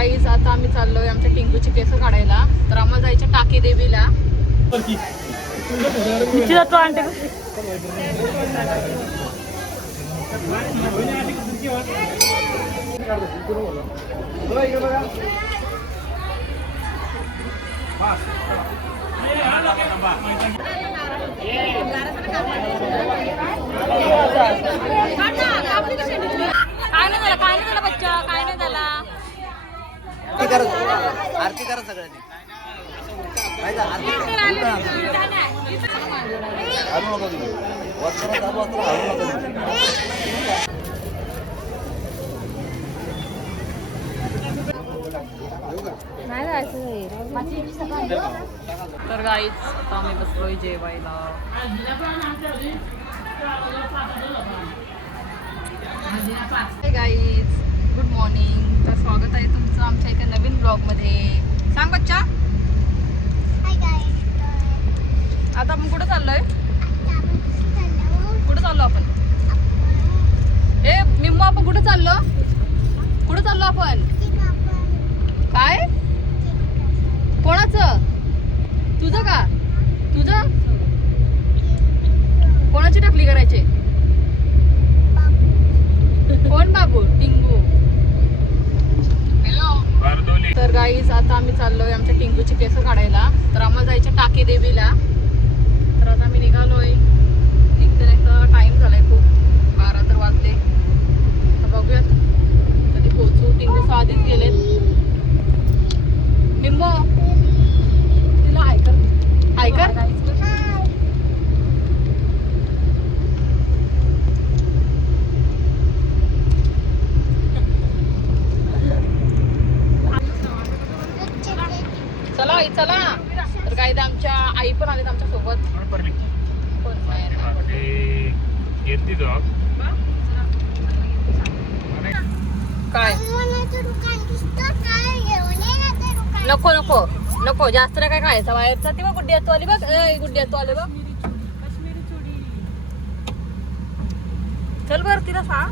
Guys आता आम्ही चाललोय आमच्या टिंकूची केस काढायला. तर आम्हाला जायचं टाके देवीला. किती जातो आणते काय नाही झाला बच्चा, काय नाही झाला. आरती करा सगळ्यांनी. तर गाईच आता आम्ही बसलोय जेवायला. Guys good morning. तर स्वागत आहे तुमचं आमच्या एका नवीन ब्लॉगमध्ये. सांग बच्चा. आता आपण कुठं चाललोय? कुठं चाललो आपण? ए मिम्मू आपण कुठं चाललो? कुठं चाललो आपण? काय? कोणाचं? तुझं का? तुझं? कोणाची टकली करायची? कोण बाबू? टिंगू. तर गाईज आता आम्ही चाललोय आमच्या टिंकूची केस काढायला. तर आम्हाला जायचं टाके देवीला. तर आता आम्ही निघालोय. निघता टाइम झालाय खूप. 12 तर वाजले. तर बघूयात कधी पोहोचू. टिंकू आधीच गेलेत. निम्मो तिला हाय कर. चला आई चला. तर काय आमच्या आई पण आलेत आमच्या सोबत. काय नको नको नको जास्त नाही काय खायचं बाहेरचा. ती बघ गुड्डी तू आली बघ. गुड्डी तू आले बघ. चल बर तिला सांग.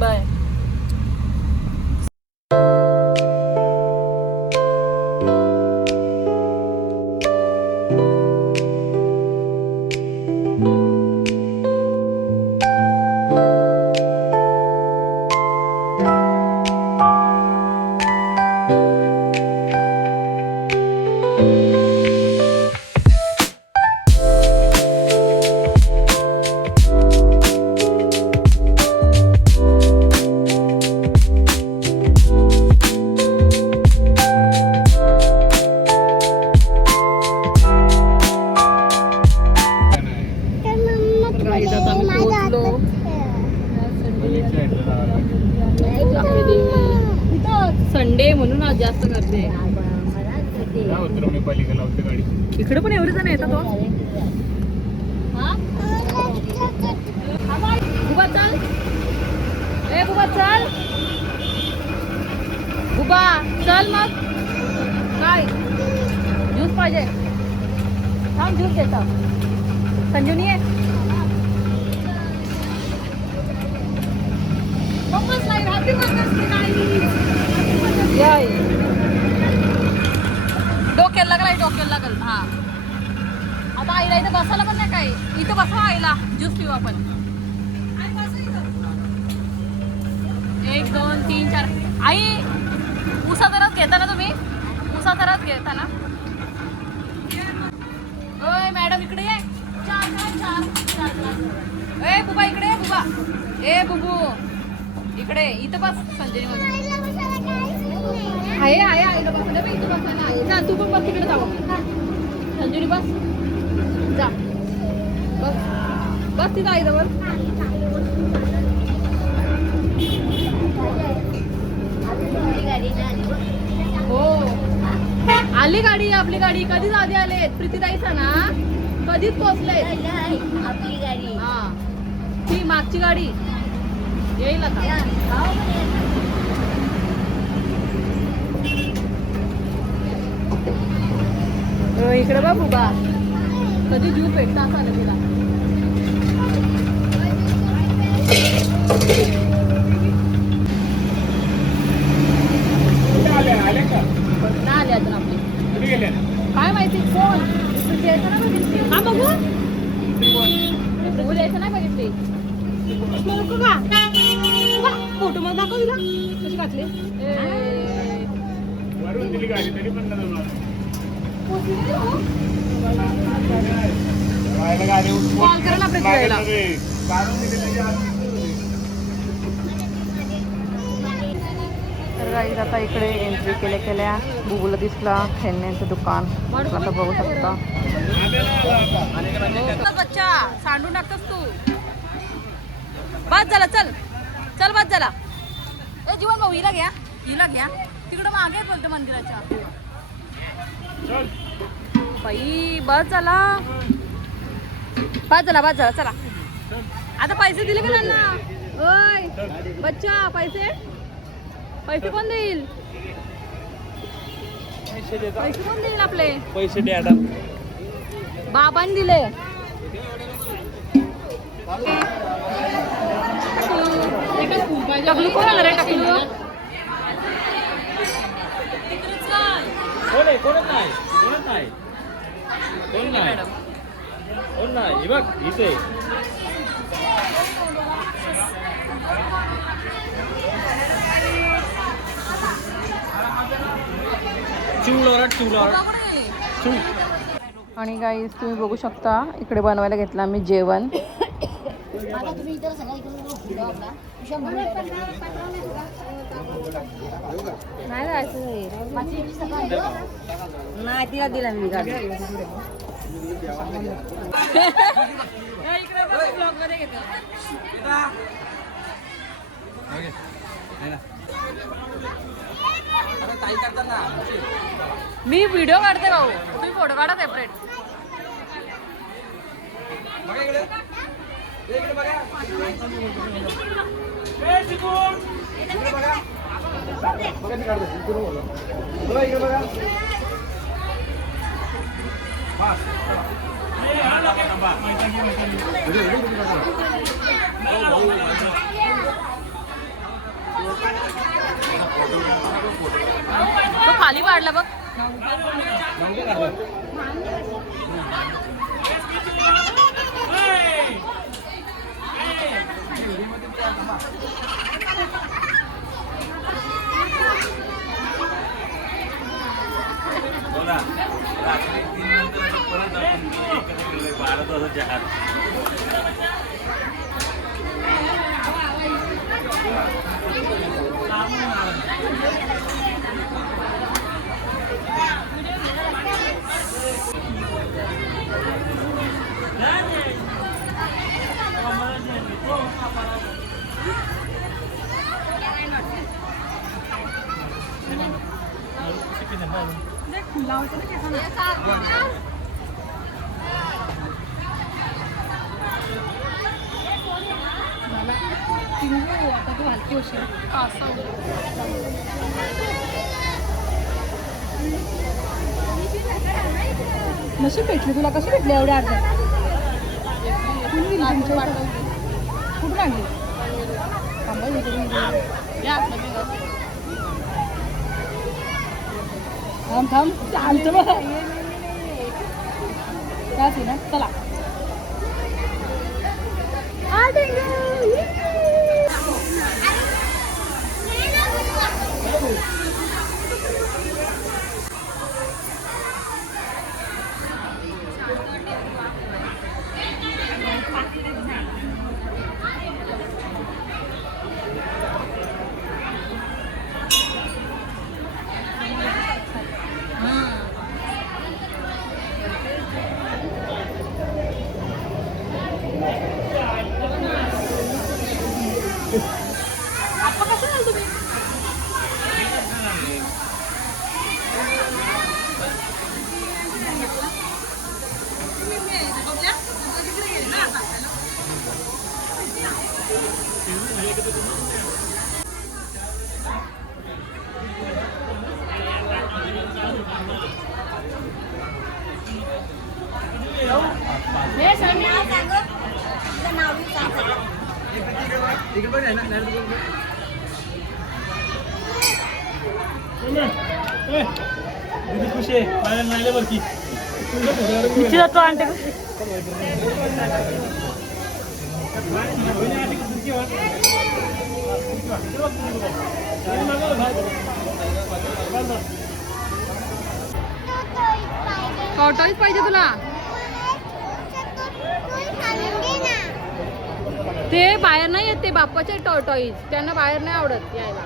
बाय. संडे म्हणून आज जास्त गर्दी आहे. इकडे पण एवढे जण येतात. बुबा चल. ए बुबा चल. बुबा चल मग. काय ज्यूस पाहिजे? थांब ज्यूस देता. संजीवनी आहे. डोक्याला लागल. हा आता आईला इथं बसायला पण नाही. काय इथं बसा आईला. ज्यूस पिऊ आपण. 1 2 3 4. आई उसाचा रस घेता ना तुम्ही? उसाचा रस घेता ना? ओय मॅडम इकडे ये. 4 ए बुबा इकडे ये. बुबा ए बुबू इकडे. इथं बस संजय. आहे आईला बसलं इथं बसायला आहे. जा तू पण बस तिकडे. जाऊ संजूनी बस. जा बस तिथं आई जवळ. हो आली गाडी. आपली गाडी कधीच आधी आलेत. प्रीतीताईचा ना कधीच पोहोचले आपली गाडी. हा ती मागची गाडी येईल आता. इकडे बघ उभा. कधी जीव पेटता असं आलं तिला. नाही बघितली फोटो मध्ये दाखव तुला कशी घातली कॉल करा ना आपल्या तर गाईज आता इकडे एंट्री केल्या बुबूला दिसला खेळण्याचं दुकान आता बघू शकता. बच्चा सांडून टाकतोस तू. बस झाला चल चल बस झाला. ए जीवन भाऊ हिला घ्या तिकडं मागे बोलतो मंदिराच्या. बाई बस झाला चला. आता पैसे दिले का त्यांना. ओय बच्चा पैसे कोण देईल. पैसे कोण देईल आपले. पैसे द्या आता. बाबांनी दिले. टकलू कोण आलं रे टकलू. कोण नाही बघ इथे. आणि गाईस तुम्ही बघू शकता इकडे बनवायला घेतलं आम्ही जेवण. नाही जायचं नाही तिला दिला मी गाडी. मी व्हिडिओ काढते भाऊ तुम्ही फोटो काढा सेपरेट. तो खाली पाडला बघ. नशी भेटली तुला. कशी भेटली एवढ्या अर्ध्या. कुठून आणली. थांब चालतं बघ. काय ना चला. खुश आहे नाही बरं की तो आणते टॉर्टॉईस पाहिजे तुला? ते बाहेर नाही येत, ते बाप्पाचे टॉर्टॉईस, त्यांना बाहेर नाही आवडत यायला.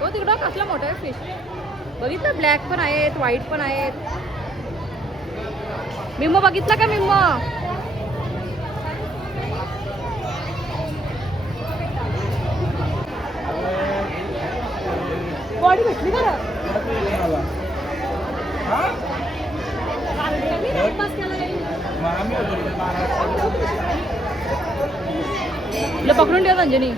हो तिकडं कसला मोठा आहे फिश. बघितलं, ब्लॅक पण आहेत, व्हाईट पण आहेत. मिम्मो बघितला का मिम्मो? बॉडी भेटली बरं. तुला पकडून ठेव अंजनी.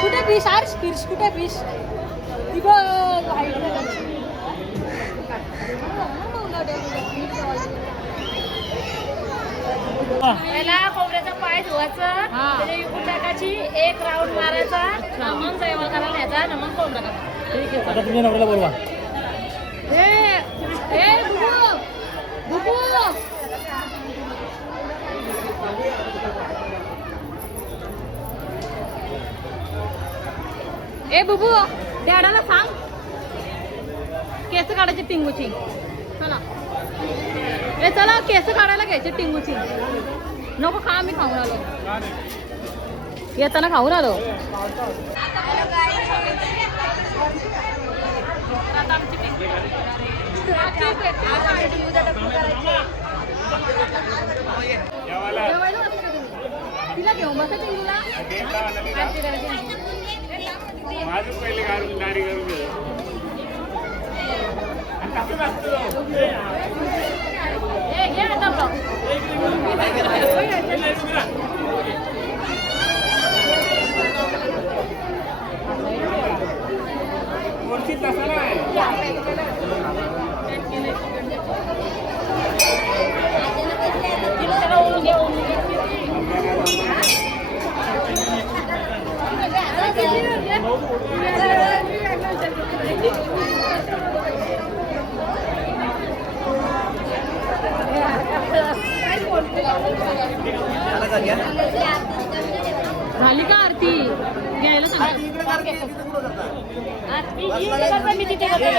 कुठे फिश? आर्श फिश कुठे? फिश ती बघ, व्हाईट कलरची. पहिला खोबऱ्याचा पाय धुवायचा, त्याच्या इकडून टाकायची, एक राऊंड मारायचा, मग जयवळ करायला न्यायचा, मग कोंबडा टाकायचा. ठीक आहे. आता तुम्ही नवऱ्याला बोलवा. ए बुबू, डॅडाला सांग केस काढायची टिंगूची. चला ए चला, केस काढायला घ्यायची टिंगूची. नको खा, मी खाऊन आलो, येताना खाऊन आलो. तिला घेऊ बसा टिंगूला. माझं पहिले गाडी करून तसा नाही. झाली का आरती? घ्यायला सांगा. मी तिथे करते.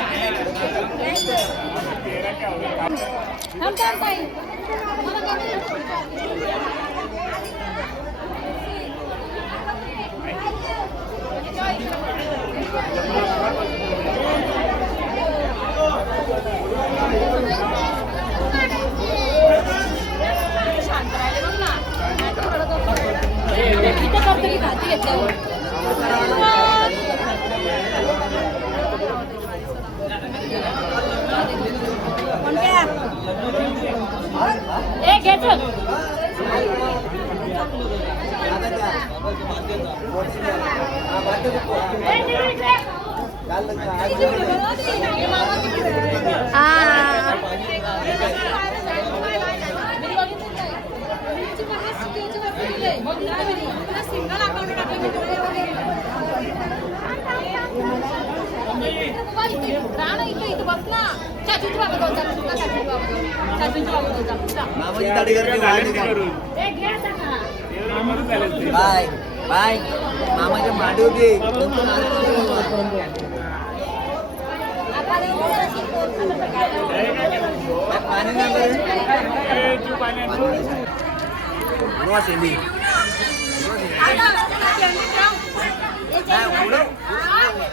इथं करतो की खाती घेतल्यावर. ए घे चल. इथं बस ना. चाचूची बाबा जाऊ, चाचूची बाबा. मामाची दाढी करते. ए घे आता. Bye bye. मामाच्या मांडी होती. पाणी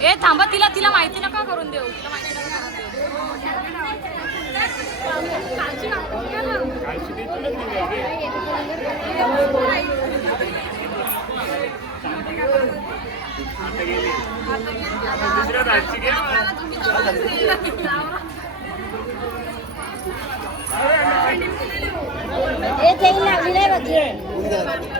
ए थांबा, तिला तिला माहिती नका करून देऊ. तिला माहिती नका दुसऱ्या चैन लागली नाही बघ.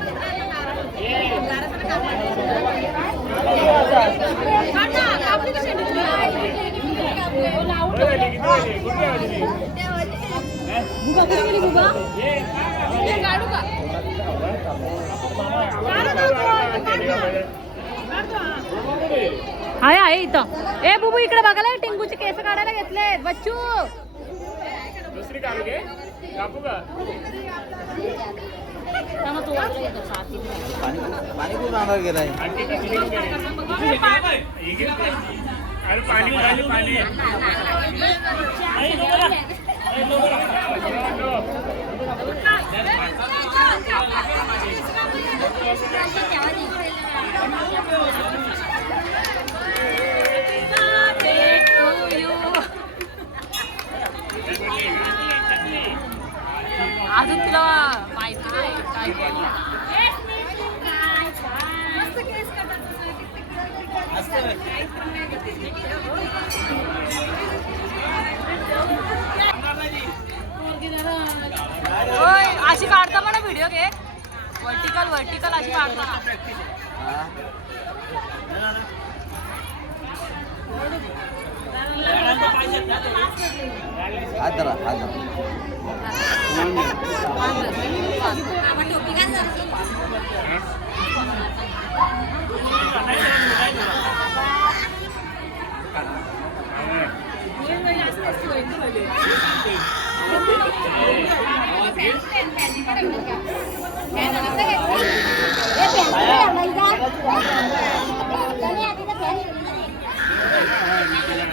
आहे आहे इथं. ए बुबू इकडे बघायला टिंगूचे केस काढायला घेतले बच्चू. दुसरी काढू घे कापू का पाणी खूप राहणार गेलाय. अरे पाणी पाणी पाणी अजून तुला माहिती नाही काय केलं. होय अशी काढता म्हणा व्हिडिओ घे. वर्टिकल वर्टिकल अशी काढता. हात धरा हात धरा.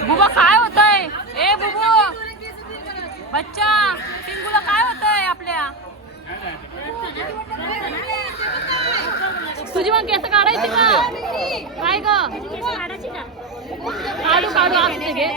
बुबा काय होतंय. ए बुबू बच्चा टिंगूला काय होतंय आपल्या. तुझी मग केस काढायची का काय ग. काढू काढू असते घे.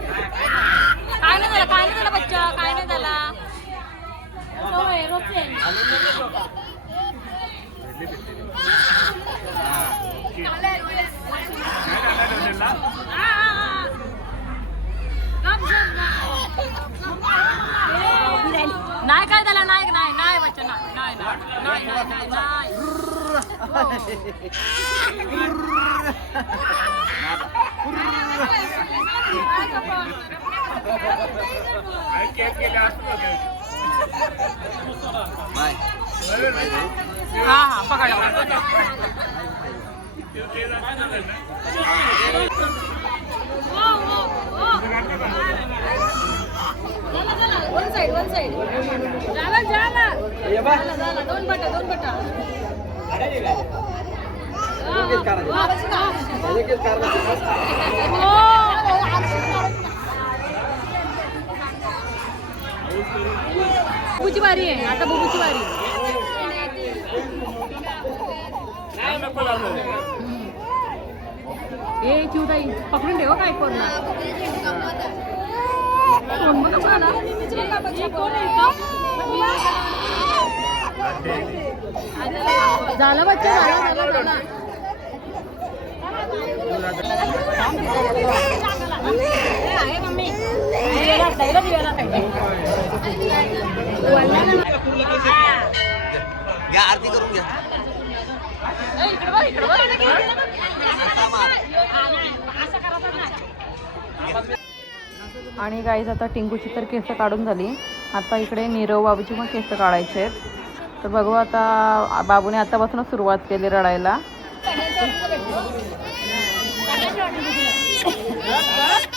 काय नाही झालं बच्चा काय नाही झाला. नाही काय झालं नाही नाही नाही बच्चा नाही नाही नाही नाही नाही. बाय. हा हा पकडा. वन साइड झाला झाला. दोन बटा बुबूची वारी आहे आता. बुबूची वारी. ए चिवताई पकडून ठेव काय कोण झालं बच्चा झाला. घ्या आरती करून घ्या. आणि गाईज आता टिंगूची तर केस काढून झाली. आता इकडे नीरव बाबूची पण केस काढायचे आहेत. तर बघू आता बाबूने आतापासूनच सुरुवात केली रडायला.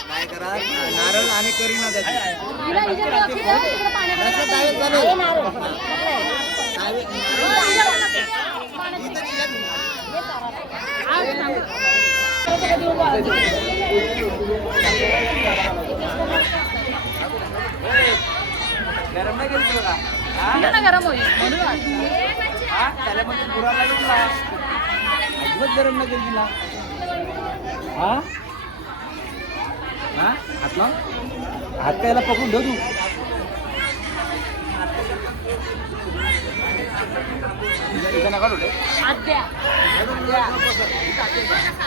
काय करा नारळ आणि करी ना गरम नाही केली बघा. गरम होईल त्याला पुरा गरम नाही केली. हा हात लाव हात काय याला पकडून ठेव तू इथं नका ठेवू. आद्या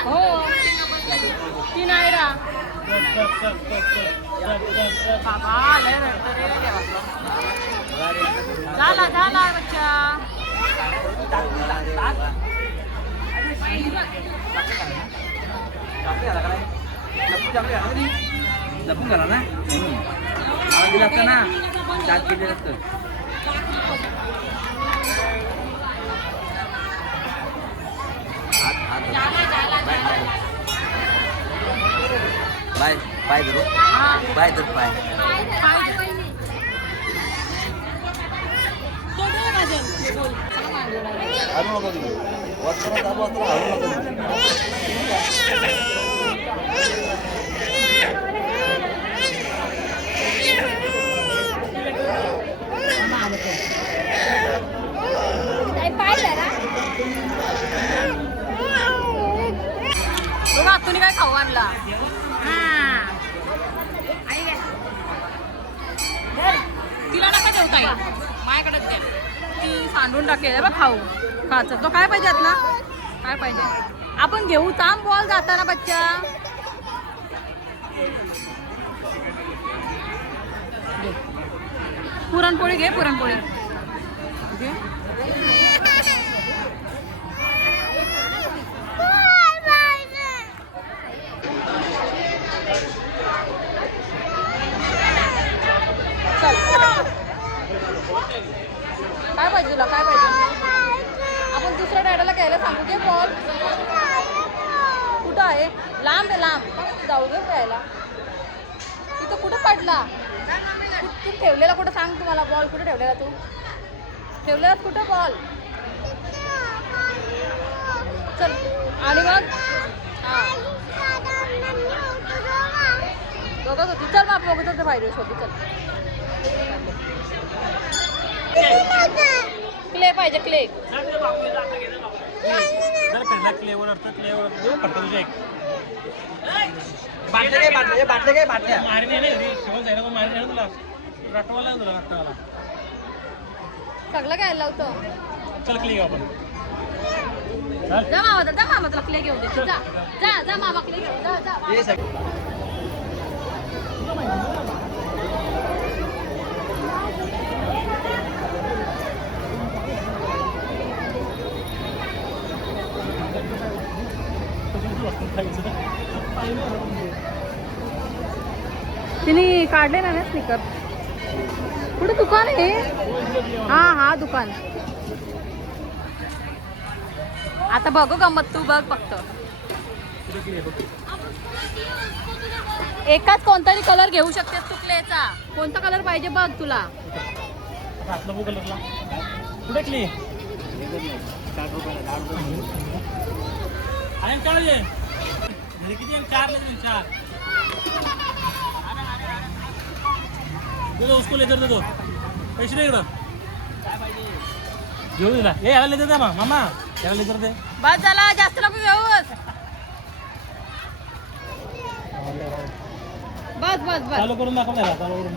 हो ती नाही रा बाबा लय रडतं रे देवा. झाला बच्चा लपून झाला ना मला दिलं असतं ना दात केलेलं असतं बाय बाय धरू बाय धर बाय हलू नको तुम्ही वस्त्र चालू असताना हलू नको बघा तुम्ही काय खाऊ आणला तिला नका जेवताय माझ्याकडे द्या ती सांडून टाकेल बघ खाऊ खाच तो काय पाहिजे ना काय पाहिजे आपण घेऊ ताम बॉल जाताना बच्चा घे. पुरणपोळी घे पुरणपोळी घे. चल काय पाहिजे तुला काय पाहिजे आपण दुसऱ्या डॅडाला घ्यायला सांगू घे बॉल कुठं आहे लांब आहे लांब जाऊ घे घ्यायला तिथं कुठं पडला तू ठेवलेला कुठं सांग तुम्हाला बॉल कुठं ठेवलेला तू ठेवलेला कुठं बॉल चल आणि मग हां बघत होती चल मग बघत होतं बाहेर शोधू चल क्ले पाहिजे क्ले सगळं काय लावतो चल क्लिक आपण जा मामा तुला क्ले घेऊन दे जा मामा क्ले घेऊन जा तिने काढले ना स्निकर कुठे दुकान आहे हा दुकान आता बघू गंमत तू बघ फक्त एकाच कोणताही कलर घेऊ शकतेस तू क्लेचा कोणता कलर पाहिजे बघ तुला कुठे क्ली किती 4 दे दो उसको लेकर दे दो पैसे दे इकडं घेऊन दिला ए याला लेकर दे मामा याला लेकर दे बस झाला जास्त नको घेऊस बस चालू करून दाखव त्याला चालू करून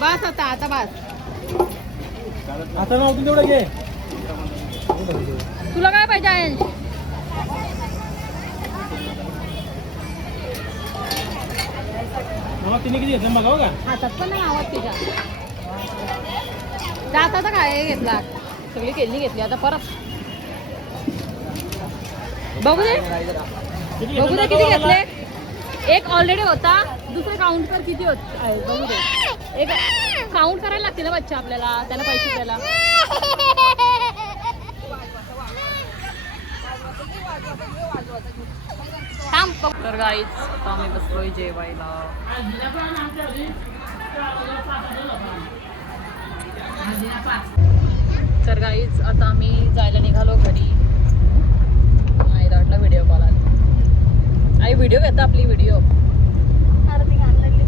बस आता बस आता नव्हतं तेवढं घे तुला काय पाहिजे आयंश मामा तिने किती घेतलं बघा का हातात पण नाही आवाज तुझ्या जात आता काय घेतला सगळी केली घेतली आता परत बघू दे किती घेतले एक ऑलरेडी होता दुसरे काउंट कर किती होत बघू दे एक काउंट करायला लागते ना बच्चा आपल्याला त्याला पैसे द्यायला तर गाईच आता आम्ही बसलोय जेवायला तर गाईच आता आम्ही जायला निघालो घरी आईला वाटला व्हिडिओ कॉल आला आई व्हिडिओ घेता आपली व्हिडिओ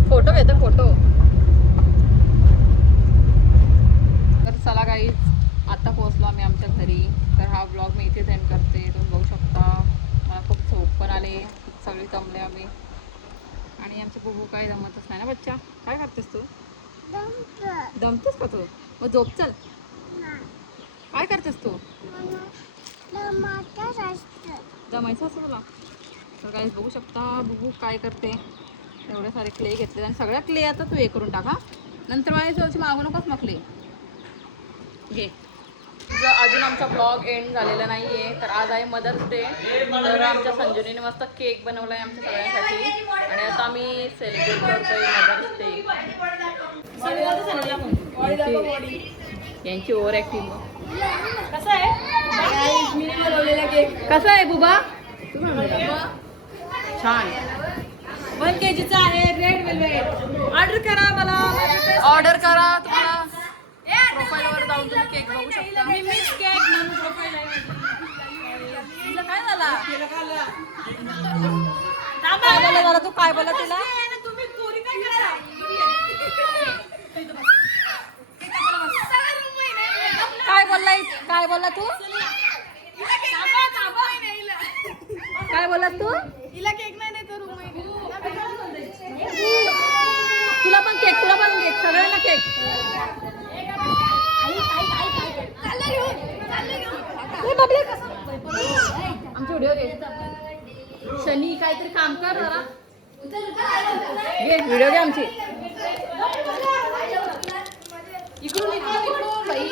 फोटो घेतो फोटो तर आम्ही आमच्या घरी. तर हा ब्लॉग मी इथे एंड करते. तुम्ही बघू शकता मला खूप झोप पण आले, खूप सगळी जमले आम्ही. आणि आमचे बुबू काय जमतच नाही ना बच्चा. काय करतेस तू? दमतेस का तू? मग झोप चल. काय करतेस तू? जमायचं असं तुला. तर काय बघू शकता बुबू काय करते. एवढे सारे क्ले घेतले आणि सगळ्या क्ले आता तू हे करून टाका. नंतर मला मागू नकोस मग क्ले घे. अजून आमचा ब्लॉग एंड झालेला नाही आहे. तर आज आहे मदर्स डे. तर आमच्या संजुनीने मस्त केक बनवला आहे आमच्या सगळ्यांसाठी आणि आता आम्ही सेलिब्रेट करतोय मदर्स डे. यांची ओव्हर ॲक्टिंग. कसं आहे कसं आहे बुबा? छान. 1 kg आहे रेड वेलवेट. ऑर्डर करा मला. ऑर्डर करा. तुम्हाला प्रोफाईलवर जाऊन तुम्ही केक बघू शकता. मी मिक्स केक म्हणून प्रोफाइल आहे. तुला काय झाला? काय बोलला झाला तू? काय बोलला तिला? तुम्ही पोरी काय करता? काय बोललाय? काय बोलला तू? काय बोलला तू? हिला केक नाही तर तुला पण केक. तुला पण केक. सगळ्यांना केक. आमचे व्हिडिओ घे. शनी काहीतरी काम कर जरा. घे व्हिडिओ घे आमची. इकडून इकडून इकडून बाई.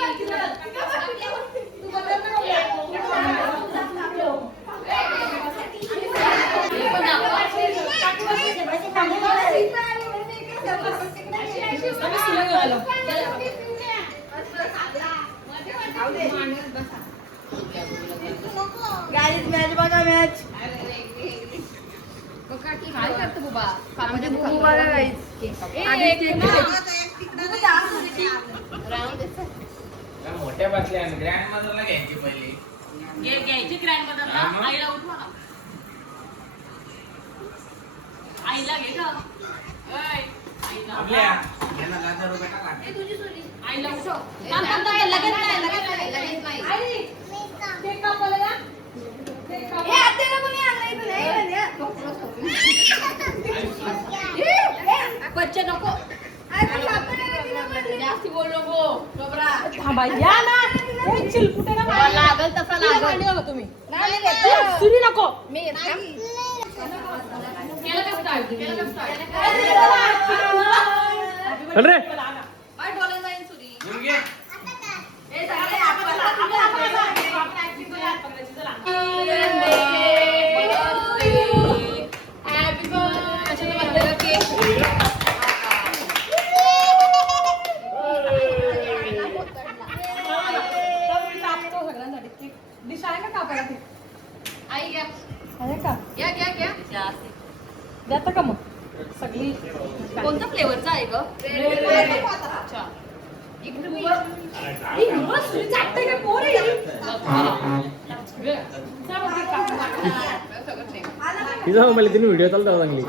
मॅच बघा मॅच. काय करतो बुबा? आमचे बुबू बघा गाईज. मोठ्या बाटल्या ग्रँड मदरला घ्यायची पहिली. घ्यायची ग्रँड बदलला. आईला उठवा ना. आईला घे का? आपल्या यांना 10,000 रुपये टाका. आईला उठव. बच्चा नको. जास्ती बोल नको. थांबा या ना. चिलपुटे ना लागल तसा लागल. तुम्ही सुरी नको. केलं का start? अरे काय बोलायला जाईल सुरी? घेऊन घे. डिश आहे का कापडा? आई घ्या. आहे का? घ्या घ्या घ्या. जास्ती. देता का मग सगळी? कोणत्या फ्लेवरचा आहे ग? अच्छा. इकडे बुबा. तिचा मला तिने व्हिडिओ चालता चांगली.